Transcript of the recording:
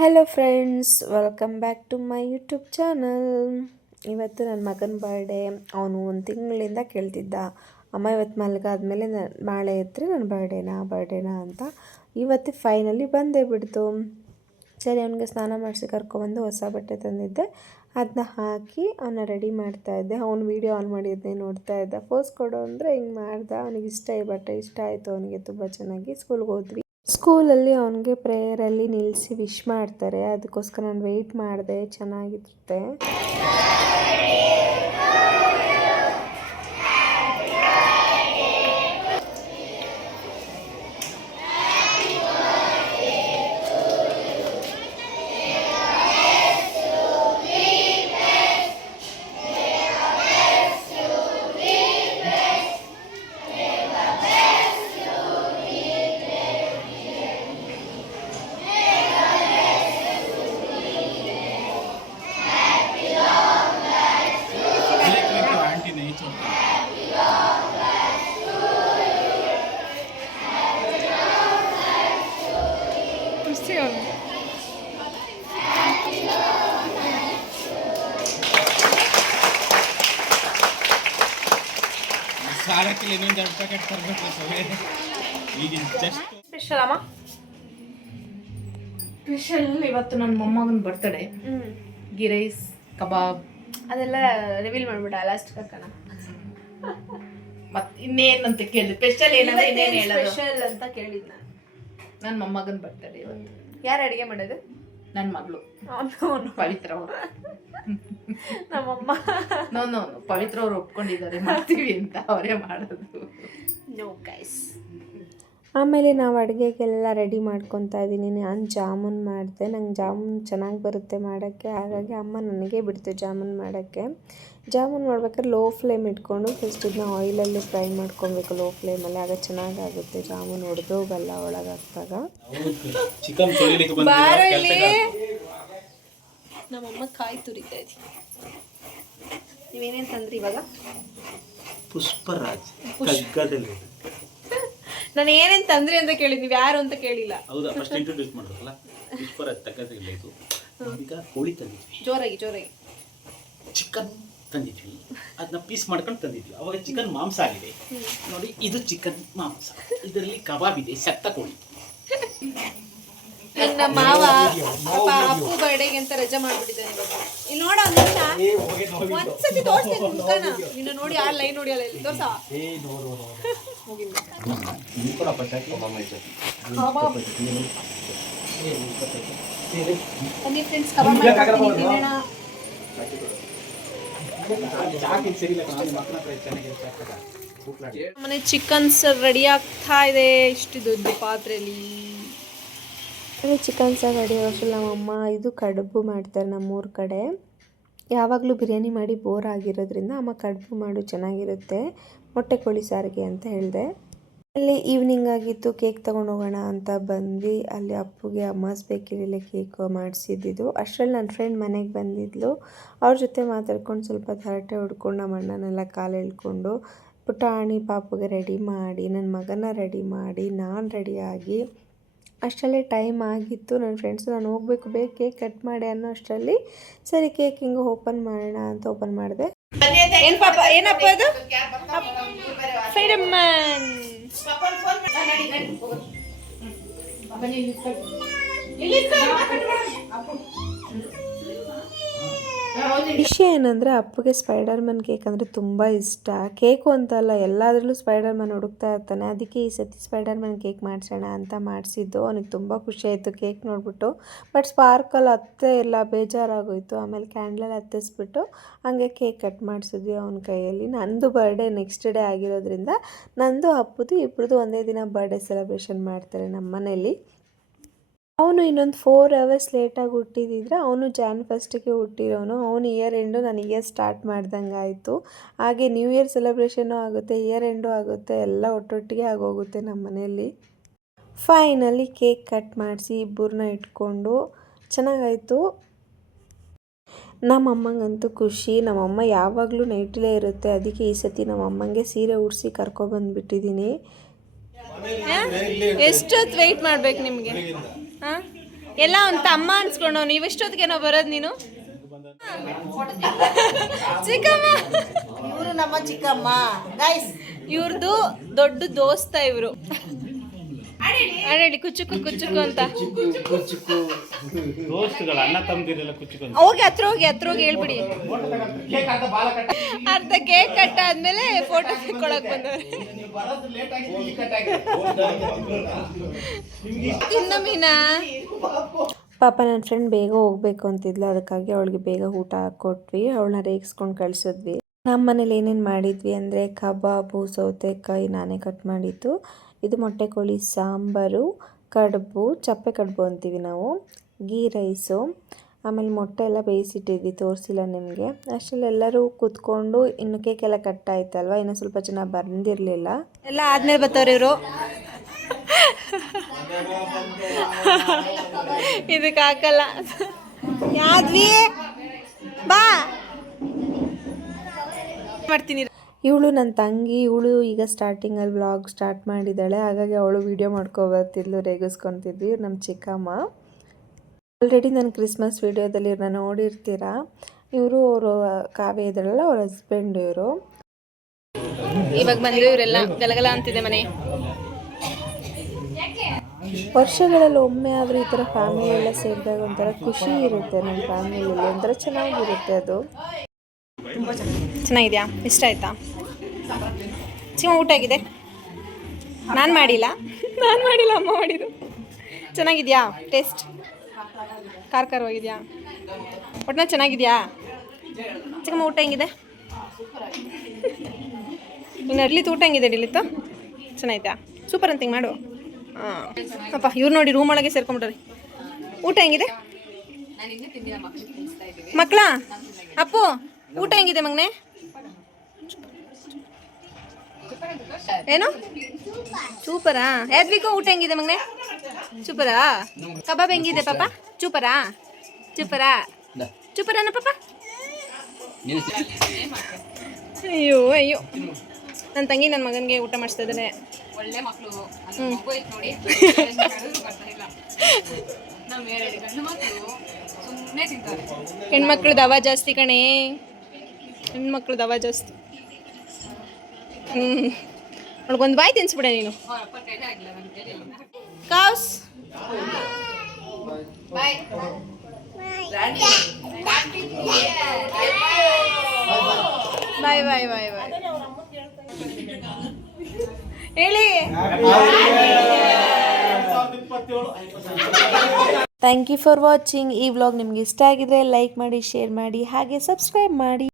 Hello friends, welcome back to my YouTube channel. ಇವತ್ತು ನನ್ನ ಮಗನ ಬರ್ಡೇ. ಅವನು ಒಂದು ತಿಂಗಳಿಂದ ಕೇಳ್ತಿದ್ದ, ಅಮ್ಮ ಇವತ್ತು ಮಲಗಾದ್ಮೇಲೆ ನಾಳೆ ಇದ್ದರೆ ನನ್ನ ಬರ್ಡೇನಾ ಅಂತ. ಇವತ್ತು ಫೈನಲಿ ಬಂದೇ ಬಿಡ್ತು. ಸರಿ, ಅವನಿಗೆ ಸ್ನಾನ ಮಾಡಿಸಿ ಕರ್ಕೊಬಂದು ಹೊಸ ಬಟ್ಟೆ ತಂದಿದ್ದೆ, ಅದನ್ನ ಹಾಕಿ ಅವನ್ನ ರೆಡಿ ಮಾಡ್ತಾಯಿದ್ದೆ. ಅವ್ನು ವೀಡಿಯೋ ಆನ್ ಮಾಡಿದ್ದೆ ನೋಡ್ತಾ ಇದ್ದ. ಪೋಸ್ ಕೊಡು ಅಂದರೆ ಹಿಂಗೆ ಮಾಡ್ದ. ಅವನಿಗೆ ಇಷ್ಟ ಆಯಿತು ಅವನಿಗೆ ತುಂಬ ಚೆನ್ನಾಗಿ. ಸ್ಕೂಲ್ಗೆ ಹೋದ್ವಿ. ಸ್ಕೂಲಲ್ಲಿ ಅವನಿಗೆ ಪ್ರೇಯರಲ್ಲಿ ನಿಲ್ಲಿಸಿ ವಿಶ್ ಮಾಡ್ತಾರೆ, ಅದಕ್ಕೋಸ್ಕರ ನಾನು ವೆಯ್ಟ್ ಮಾಡಿದೆ. ಚೆನ್ನಾಗಿರುತ್ತೆ. ಸ್ಪೆಷಲ್ ಇವತ್ತು ನನ್ನ ಮೊಮ್ಮಗನ ಬರ್ತಡೇ. ಗೀ ರೈಸ್, ಕಬಾಬ್ ಅದೆಲ್ಲ ರಿವೀಲ್ ಮಾಡ್ಬಿಡ ಲಾಸ್ಟ್ ಕಕ್ಕಣ. ಮತ್ತೆ ಇನ್ನೇನಂತ ಕೇಳಿದ್? ಸ್ಪೆಷಲ್ ಏನಂದ್ರೆ ಇನ್ನೇನು ಹೇಳೋದು? ಸ್ಪೆಷಲ್ ಅಂತ ಕೇಳಿದ್ ನಾನು. ನನ್ನ ಮೊಮ್ಮಗನ ಬರ್ತಡೇ ಇವತ್ತು. ಯಾರು ಅಡುಗೆ ಮಾಡೋದು? ನನ್ನ ಮಗಳು ಪವಿತ್ರ ಅವರು. ನಮ್ಮಮ್ಮ ನೋ ಪವಿತ್ರ ಅವರು ಒಪ್ಕೊಂಡಿದ್ದಾರೆ ಮಾಡ್ತೀವಿ ಅಂತ, ಅವರೇ ಮಾಡೋದು. No guys. ಆಮೇಲೆ ನಾವು ಅಡುಗೆಗೆಲ್ಲ ರೆಡಿ ಮಾಡ್ಕೊತಾ ಇದ್ದೀನಿ. ನಾನು ಜಾಮೂನ್ ಮಾಡಿದೆ. ನಂಗೆ ಜಾಮೂನ್ ಚೆನ್ನಾಗಿ ಬರುತ್ತೆ ಮಾಡೋಕ್ಕೆ, ಹಾಗಾಗಿ ಅಮ್ಮ ನನಗೆ ಬಿಡ್ತು ಜಾಮೂನ್ ಮಾಡೋಕ್ಕೆ. ಜಾಮೂನ್ ಮಾಡ್ಬೇಕಾದ್ರೆ ಲೋ ಫ್ಲೇಮ್ ಇಟ್ಕೊಂಡು ಫಸ್ಟ್ ಇದನ್ನ ಆಯಿಲಲ್ಲಿ ಫ್ರೈ ಮಾಡ್ಕೊಬೇಕು, ಲೋ ಫ್ಲೇಮಲ್ಲಿ. ಆಗ ಚೆನ್ನಾಗಾಗುತ್ತೆ ಜಾಮೂನ್, ಹೊಡೆದೋಗಲ್ಲ ಒಳಗೆ ಹಾಕಿದಾಗ. ನಮ್ಮಮ್ಮ ಕಾಯಿ ತುರಿತಾ ಇದ್ದೀವಿ. ನೀವೇನೇನು ತಂದ್ರಿ ಇವಾಗ? ಪುಷ್ಪರಾಜ್. ನಾನು ಏನೇನು ತಂದ್ರಿ ಅಂತ ಕೇಳಿದ್, ನೀವು ಯಾರು ಅಂತ ಕೇಳಿಲ್ಲ. ಹೌದಾ? ಫಸ್ಟ್ ಇಂಟ್ರೊಡ್ಯೂಸ್ ಮಾಡೋದಲ್ಲ. ಪುಷ್ಪರಾಜ್ ತಗದಿಲ್ಲ. ಇದು ಈಗ ಕೋಳಿ ತಂದಿದ್ವಿ, ಜೋರಾಗಿ ಚಿಕನ್ ತಂದಿದ್ವಿ, ಅದನ್ನ ಪೀಸ್ ಮಾಡ್ಕೊಂಡು ತಂದಿದ್ವಿ. ಅವಾಗ ಚಿಕನ್ ಮಾಂಸ ಆಗಿದೆ ನೋಡಿ. ಇದು ಚಿಕನ್ ಮಾಂಸ, ಇದರಲ್ಲಿ ಕಬಾಬ್ ಇದೆ, ಸತ್ತ ಕೋಳಿ. ನನ್ನ ಮಾವ ಅಪ್ಪು ಬರ್ಡೇಗೆ ಅಂತ ರಜೆ ಮಾಡ್ಬಿಟ್ಟಿದ್ದಾನೆ. ಇಲ್ಲಿ ನೋಡ ಒಂದ್ಸತಿ ತೋರಿಸ್ತೇನೆ ಮುಖನ. ನಿನ್ನ ನೋಡಿ ಯಾರು ಲೈನ್ ನೋಡಿಯಲ್ಲ, ಇಲ್ಲಿ ತೋರ್ಸ. ಫ್ರೆಂಡ್ಸ್, ಕಬಾಬ್ ಮಾಡ್ತೀನಿ ತಿನ್ನೋಣ. ಮನೆ ಚಿಕನ್ಸ್ ರೆಡಿ ಆಗ್ತಾ ಇದೆ ಇಷ್ಟು ದೊಡ್ಡ ಪಾತ್ರೆಯಲ್ಲಿ. ಚಿಕನ್ ಸಾರು ರೆಡಿ ಆಗೋಷ್ಟು ನಮ್ಮಮ್ಮ ಇದು ಕಡುಬು ಮಾಡ್ತಾರೆ. ನಮ್ಮೂರ ಕಡೆ ಯಾವಾಗಲೂ ಬಿರಿಯಾನಿ ಮಾಡಿ ಬೋರ್ ಆಗಿರೋದ್ರಿಂದ ಅಮ್ಮ ಕಡುಬು ಮಾಡು ಚೆನ್ನಾಗಿರುತ್ತೆ ಮೊಟ್ಟೆ ಕೋಳಿ ಸಾರಿಗೆ ಅಂತ ಹೇಳಿದೆ. ಅಲ್ಲಿ ಈವ್ನಿಂಗ್ ಆಗಿತ್ತು, ಕೇಕ್ ತೊಗೊಂಡು ಹೋಗೋಣ ಅಂತ ಬಂದ್ವಿ. ಅಲ್ಲಿ ಅಪ್ಪುಗೆ ಅಮ್ಮಾಸ್ ಬೇಕರಿಯಲ್ಲೇ ಕೇಕ್ ಮಾಡಿಸಿದ್ದು. ಅಷ್ಟರಲ್ಲಿ ನನ್ನ ಫ್ರೆಂಡ್ ಮನೆಗೆ ಬಂದಿದ್ಲು. ಅವ್ರ ಜೊತೆ ಮಾತಾಡ್ಕೊಂಡು ಸ್ವಲ್ಪ ಹರಟೆ ಹೊಡ್ಕೊಂಡು ನಮ್ಮ ಅಣ್ಣನೆಲ್ಲ ಕಾಲು ಎಳ್ಕೊಂಡು ಪುಟಾಣಿ ಪಾಪುಗೆ ರೆಡಿ ಮಾಡಿ, ನನ್ನ ಮಗನ ರೆಡಿ ಮಾಡಿ, ನಾನು ರೆಡಿಯಾಗಿ ಅಷ್ಟರಲ್ಲೇ ಟೈಮ್ ಆಗಿತ್ತು. ನನ್ನ ಫ್ರೆಂಡ್ಸು ನಾನು ಹೋಗಬೇಕು, ಬೇಗ ಕೇಕ್ ಕಟ್ ಮಾಡಿ ಅನ್ನೋ ಅಷ್ಟರಲ್ಲಿ ಸರಿ ಕೇಕ್ ಹಿಂಗೆ ಓಪನ್ ಮಾಡೋಣ ಅಂತ ಓಪನ್ ಮಾಡಿದೆ. ಏನಪ್ಪ ಅದು? ಫೈಡಮ್ಮನ್. ವಿಷಯ ಏನಂದರೆ ಅಪ್ಪಗೆ ಸ್ಪೈಡರ್ ಮ್ಯಾನ್ ಕೇಕ್ ಅಂದರೆ ತುಂಬ ಇಷ್ಟ. ಕೇಕು ಅಂತಲ್ಲ, ಎಲ್ಲದರಲ್ಲೂ ಸ್ಪೈಡರ್ ಮ್ಯಾನ್ ಹುಡುಕ್ತಾ ಇರ್ತಾನೆ. ಅದಕ್ಕೆ ಈ ಸತಿ ಸ್ಪೈಡರ್ ಮ್ಯಾನ್ ಕೇಕ್ ಮಾಡಿಸೋಣ ಅಂತ ಮಾಡಿಸಿದ್ದು. ಅವನಿಗೆ ತುಂಬ ಖುಷಿಯಾಯಿತು ಕೇಕ್ ನೋಡಿಬಿಟ್ಟು. ಬಟ್ ಸ್ಪಾರ್ಕಲ್ ಹತ್ತೇ ಇಲ್ಲ, ಬೇಜಾರಾಗೋಯಿತು. ಆಮೇಲೆ ಕ್ಯಾಂಡಲಲ್ಲಿ ಹತ್ತಿಸ್ಬಿಟ್ಟು ಹಾಗೆ ಕೇಕ್ ಕಟ್ ಮಾಡಿಸಿದ್ವಿ ಅವನ ಕೈಯಲ್ಲಿ. ನಂದು ಬರ್ಡೇ ನೆಕ್ಸ್ಟ್ ಡೇ ಆಗಿರೋದ್ರಿಂದ ನಂದು ಅಪ್ಪುದು ಇಬ್ಬರದು ಒಂದೇ ದಿನ ಬರ್ಡೇ ಸೆಲೆಬ್ರೇಷನ್ ಮಾಡ್ತಾರೆ ನಮ್ಮ ಮನೇಲಿ. ಅವನು ಇನ್ನೊಂದು 4 hours ಲೇಟಾಗಿ ಹುಟ್ಟಿದಿದ್ರೆ ಅವನು ಜಾನ್ 1ಗೆ ಹುಟ್ಟಿರೋನು. ಅವನು ಇಯರ್ ಎಂಡು, ನಾನು ಇಯರ್ ಸ್ಟಾರ್ಟ್ ಮಾಡ್ದಂಗೆ ಆಯಿತು. ಹಾಗೆ ನ್ಯೂ ಇಯರ್ ಸೆಲೆಬ್ರೇಷನ್ನು ಆಗುತ್ತೆ, ಇಯರ್ ಎಂಡು ಆಗುತ್ತೆ, ಎಲ್ಲ ಒಟ್ಟೊಟ್ಟಿಗೆ ಆಗೋಗುತ್ತೆ ನಮ್ಮ ಮನೆಯಲ್ಲಿ. ಫೈನಲಿ ಕೇಕ್ ಕಟ್ ಮಾಡಿಸಿ ಇಬ್ಬರನ್ನ ಇಟ್ಕೊಂಡು ಚೆನ್ನಾಗಾಯಿತು. ನಮ್ಮಮ್ಮಂಗಂತೂ ಖುಷಿ. ನಮ್ಮಮ್ಮ ಯಾವಾಗಲೂ ನೈಟಲ್ಲೇ ಇರುತ್ತೆ, ಅದಕ್ಕೆ ಈ ಸತಿ ನಮ್ಮಮ್ಮಂಗೆ ಸೀರೆ ಉಡಿಸಿ ಕರ್ಕೊಬಂದುಬಿಟ್ಟಿದ್ದೀನಿ. ಎಷ್ಟೊತ್ತು ವೆಯ್ಟ್ ಮಾಡ್ಬೇಕು ನಿಮಗೆ? ಹಾಂ, ಎಲ್ಲ ಅವ್ನ ತಮ್ಮ ಅನ್ಸ್ಕೊಂಡು ನೀವೆಷ್ಟೊತ್ತಿಗೆನೋ ಬರೋದು ನೀನು ಚಿಕ್ಕಮ್ಮ ಇವರು ನಮ್ಮ ಚಿಕ್ಕಮ್ಮ ಗೈಸ್. ಇವ್ರದ್ದು ದೊಡ್ಡ ದೋಸ್ತ ಇವರು. ಅಡಿ ಕುಚ್ಚುಕು ಕುಚ್ಚುಕು ಅಂತ ದೋಸ್ತುಗಳು ಅಣ್ಣ ತಮ್ಮದಿರೆಲ್ಲ ಕುಚ್ಚಿಕೊಂಡು ಹೋಗಿ ಹತ್ರ ಹೋಗಿ ಹೇಳ್ಬಿಡಿ. ಅರ್ಧ ಕೇಕ್ ಕಟ್ ಆದ್ಮೇಲೆ ಫೋಟೋ ತೆಕ್ಕೊಳಕ್ ಬಂದವ್ರೆ. ತಿನ್ನ ಮೀನಾ. ಪಾಪ ನನ್ನ ಫ್ರೆಂಡ್ ಬೇಗ ಹೋಗ್ಬೇಕು ಅಂತಿದ್ಲು, ಅದಕ್ಕಾಗಿ ಅವಳಿಗೆ ಬೇಗ ಊಟ ಹಾಕ್ಕೊಟ್ವಿ. ಅವಳನ್ನ ರೇಗಿಸ್ಕೊಂಡು ಕಳಿಸಿದ್ವಿ. ನಮ್ಮ ಮನೇಲಿ ಏನೇನು ಮಾಡಿದ್ವಿ ಅಂದರೆ ಕಬಾಬು, ಸೌತೆಕಾಯಿ ನಾನೇ ಕಟ್ ಮಾಡಿದ್ದು, ಇದು ಮೊಟ್ಟೆ ಕೋಳಿ ಸಾಂಬಾರು, ಕಡುಬು, ಚಪ್ಪೆ ಕಡುಬು ಅಂತೀವಿ ನಾವು, ಗೀ ರೈಸು, ಆಮೇಲೆ ಮೊಟ್ಟೆ ಎಲ್ಲ ಬೇಯಿಸಿಟ್ಟಿದ್ವಿ, ತೋರಿಸಿಲ್ಲ ನಿಮಗೆ. ಅಷ್ಟರಲ್ಲಿ ಎಲ್ಲರೂ ಕೂತ್ಕೊಂಡು ಇನ್ನು ಕೇಕ್ ಎಲ್ಲ ಕಟ್ ಆಯ್ತಲ್ವ, ಇನ್ನೂ ಸ್ವಲ್ಪ ಜನ ಬಂದಿರಲಿಲ್ಲ. ಎಲ್ಲ ಆದಮೇಲೆ ಬರ್ತಾರೆ ಇವರು. ಇದಕ್ಕೆ ಹಾಕಲ್ಲ. ಯಾದ್ವಿ ಬಾ ಮಾಡ್ತೀನಿ. ಇವಳು ನನ್ನ ತಂಗಿ, ಇವಳು ಈಗ ಸ್ಟಾರ್ಟಿಂಗಲ್ಲಿ ವ್ಲಾಗ್ ಸ್ಟಾರ್ಟ್ ಮಾಡಿದ್ದಾಳೆ, ಹಾಗಾಗಿ ಅವಳು ವೀಡಿಯೋ ಮಾಡ್ಕೊಬರ್ತಿದ್ಲು, ರೇಗಿಸ್ಕೊತಿದ್ವಿ. ನಮ್ಮ ಚಿಕ್ಕಮ್ಮ ಆಲ್ರೆಡಿ ನಾನು ಕ್ರಿಸ್ಮಸ್ ವೀಡಿಯೋದಲ್ಲಿ ಇವ್ರನ್ನ ನೋಡಿರ್ತೀರಾ. ಇವರು ಅವರು ಕಾವ್ಯ ಇದ್ದಾಳಲ್ಲ, ಅವ್ರ ಹಸ್ಬೆಂಡ್ ಇವರು. ಇವಾಗ ಬಂದು ಇವರೆಲ್ಲ ಗಲಗಲ ಅಂತಿದೆ ಮನೆ. ವರ್ಷಗಳಲ್ಲಿ ಒಮ್ಮೆ ಆದರೂ ಈ ಥರ ಫ್ಯಾಮಿಲಿ ಎಲ್ಲ ಸೇರಿದಾಗ ಒಂಥರ ಖುಷಿ ಇರುತ್ತೆ. ನಮ್ಮ ಫ್ಯಾಮಿಲಿಯಲ್ಲಿ ಒಂಥರ ಚೆನ್ನಾಗಿರುತ್ತೆ. ಅದು ತುಂಬ ಚೆನ್ನಾಗಿದೆಯಾ? ಇಷ್ಟ ಆಯ್ತಾ? ಚಿಮ್ಮ ಊಟ ಆಗಿದೆ? ನಾನು ಮಾಡಿಲ್ಲ, ಅಮ್ಮ ಮಾಡಿದ್ದು. ಚೆನ್ನಾಗಿದೆಯಾ ಟೇಸ್ಟ್? ಖಾರವಾಗಿದೆಯಾ? ಒಟ್ಟಿನಲ್ಲಿ ಚೆನ್ನಾಗಿದೆಯಾ? ಚಿಕ್ಕಮ್ಮ ಊಟ ಹೆಂಗಿದೆ? ಇನ್ನು ಅರ್ಲಿತ್ತು ಊಟ ಹೆಂಗಿದೆ? ಡಿಲಿತ್ತು ಚೆನ್ನಾಯ್ತಾ? ಸೂಪರ್ ಅಂತ ಹಿಂಗೆ ಮಾಡು. ಹಾಂ ಅಪ್ಪ, ಇವ್ರು ನೋಡಿ ರೂಮ್ ಒಳಗೆ ಸೇರ್ಕೊಂಬಿಟ್ರಿ. ಊಟ ಹೆಂಗಿದೆ ಮಕ್ಕಳ? ಅಪ್ಪು ಊಟ ಹೆಂಗಿದೆ ಮಗನೆ? ಏನು ಸೂಪರಾ? ಯಾದ್ವಿಕೋ ಊಟ ಹೆಂಗಿದೆ ಮಗನೆ? ಸೂಪರಾ? ಕಬಾಬ್ ಹೆಂಗಿದೆ ಪಾಪ? ಸೂಪರಾ ಸೂಪರಾನ ಪಾಪ? ಅಯ್ಯೋ ನನ್ನ ತಂಗಿ ನನ್ನ ಮಗನಿಗೆ ಊಟ ಮಾಡಿಸ್ತಾ ಇದ್ದಾನೆ. ಒಳ್ಳೆ ಮಕ್ಕಳು ನೋಡಿ. ಸುಮ್ಮನೆ ತಿಂತಾರೆ. ಹೆಣ್ಮಕ್ಳು ದವ ಜಾಸ್ತಿ ಕಣೆ, ಹೆಣ್ಮಕ್ಳು ದವ ಜಾಸ್ತಿ. ಅವಳಿಗೊಂದು ಬಾಯಿ ತಿನ್ಸ್ಬಿಡೆ ನೀನು. ಕಾವ್ಸ್ ಬಾಯ್ ಬಾಯ್ ಬಾಯ್ ಬಾಯ್ ಬಾಯ್ ಹೇಳಿ. Thank you for watching. ಈ ವ್ಲಾಗ್ ನಿಮ್ಗೆ ಇಷ್ಟ ಆಗಿದ್ರೆ ಲೈಕ್ ಮಾಡಿ, ಶೇರ್ ಮಾಡಿ, ಹಾಗೆ ಸಬ್ಸ್ಕ್ರೈಬ್ ಮಾಡಿ.